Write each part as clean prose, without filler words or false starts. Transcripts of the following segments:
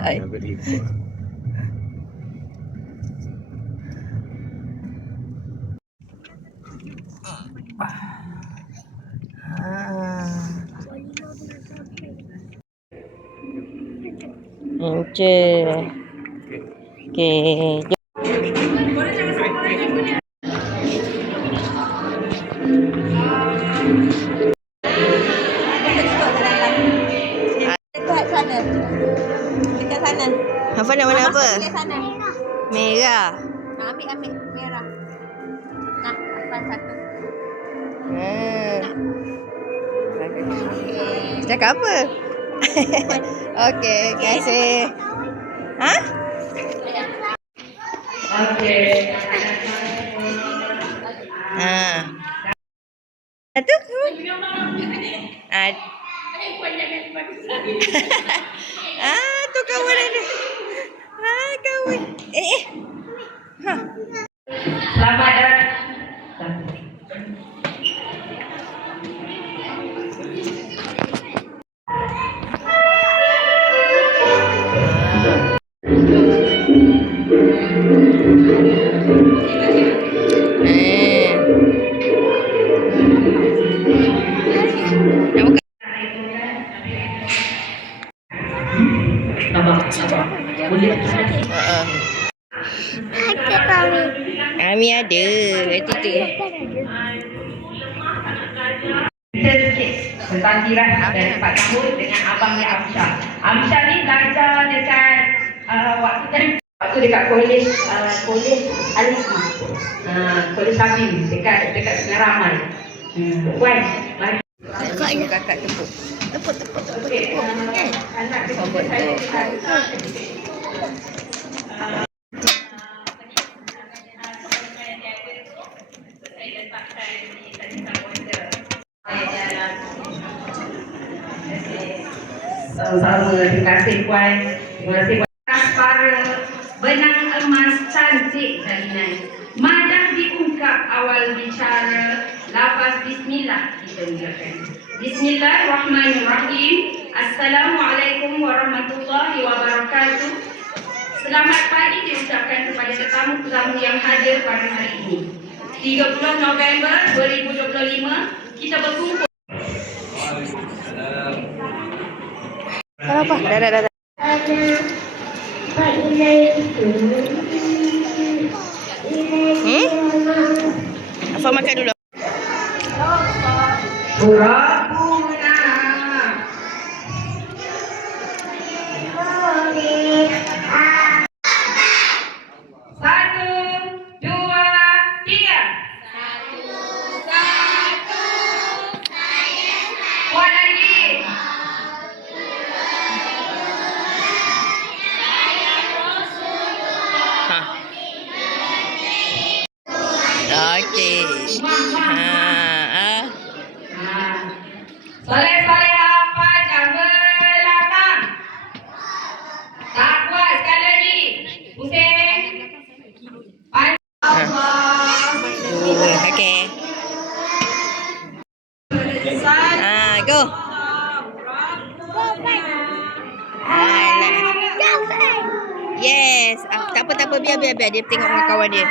Never before. Encik. Okey. Dekat sana. Dekat sana. Hafal nak warna apa? Dekat sana. Merah. Ambil merah. Nah, depan satu. Cakap apa? Okey, terima kasih. Ha? Okey. Satu. Tu kawan ada. Kawan. Ha. Selamat datang. Kami ada. Itu tu. Tentang Tiras dari 4 tahun dengan abangnya Amsyah. Amsyah ni belajar dekat waktu dekat kolej Al-Hikmah. Kolej Sabil dekat Sengaraman. Puan, mari. Kakak tepuk. Tepuk. Anak sambut saya. Sama-sama, terima kasih Puan. Terima kasih Puan. Para benang emas cantik Zainal. Madah diungkap awal bicara, lafaz bismillah kita mulakan. Bismillahirrahmanirrahim. Assalamualaikum warahmatullahi wabarakatuh. Selamat pagi diucapkan kepada tetamu-tetamu yang hadir pada hari ini. 30 November 2025 kita berkumpul. Kenapa? Dah. Apa makan dulu? Rabbuna. Satu, dua, tiga. Buat lagi. Okey. Soleh-solehah panjang belakang. Tak kuat sekali lagi. Pusing. Okey. Go. Yes. Tak apa. Biar. Dia tengok dengan kawan dia.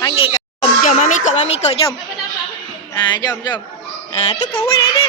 Panggil kau. Jom, Mami ikut, jom. Jom. Tu kawan ada.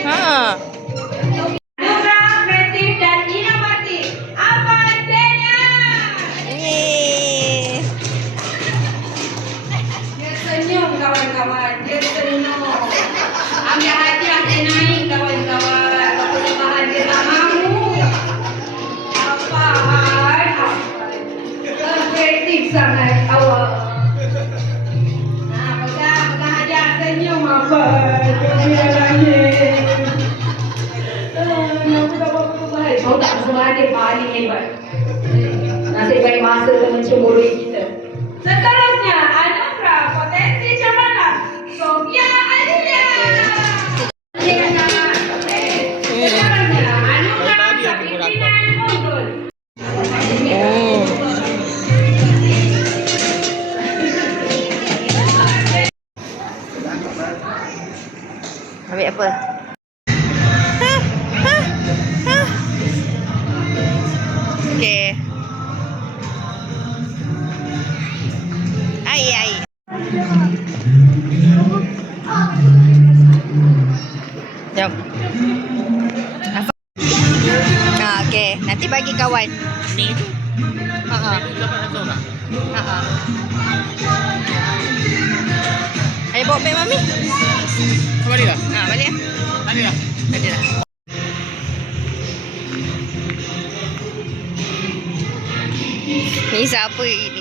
Ha. Anugerah kreatif dan inovatif. Avanzenya. Yeay. Dia senyum kawan-kawan. Dia senyum. Ambil hadiah dia naik kawan-kawan. Tak boleh bahan dia tak mahu. Apa hal? Kreatif sangat awak. Pegang hadiah senyum apa? Dia nangis. Tahu tak persembahan dia paling hebat. Nasib baik masa tu mencemburui kita. Seterusnya, anugerah potensi cemerlang Sofia Alia. Seterusnya, anugerah kepimpinan unggul. Oh. Ambil apa? Okey. Ai. Jom. Apa? Okey. Nanti bagi kawan. Ni tu. Ha. Dapat satu orang. Ha. Ayo bawa beg mami. Kembali lah. Ha, balik ah. Tadi lah. Ada dah. Ni siapa ini?